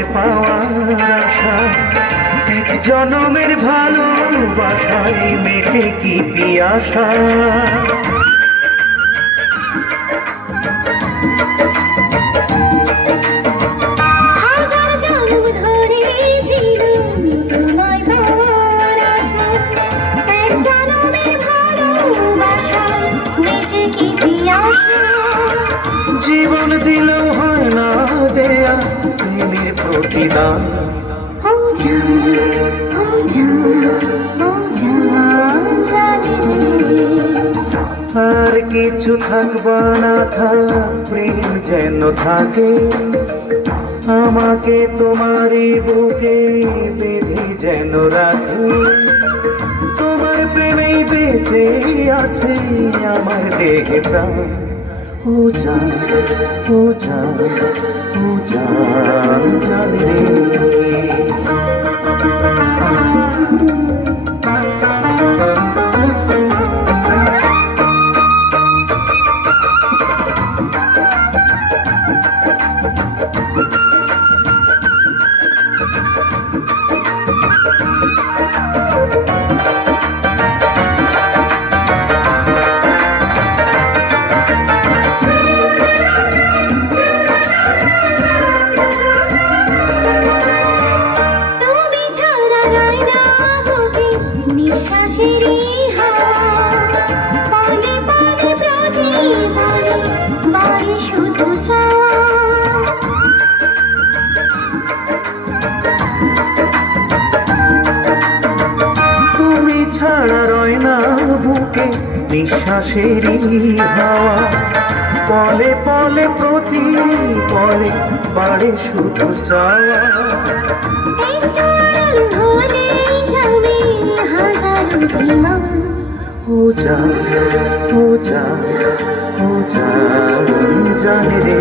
তোমায় পাওয়ার আশা, এক জনমের ভালোবাসায় মেটে কি পিয়াসা। জীবন দিলেও হয় না দেয়া প্রেমের প্রতিদান। আর কিছু থাকবা না থাক প্রেম যেন থাকে, আমাকে তোমারই বুকে বেঁধে যেন রাখে। তোমার প্রেমেই বেঁচে আছে আমার দেহে প্রাণ। ও জান, ও জান, ও জান, জান রে। তুমি ছাড়া রয় না বুকে নিঃশ্বাসেরই হাওয়া, পলে পলে প্রতি পলে বাড়ে শুধু চাওয়া। ও জান, ও জান, ও জান, জান রে।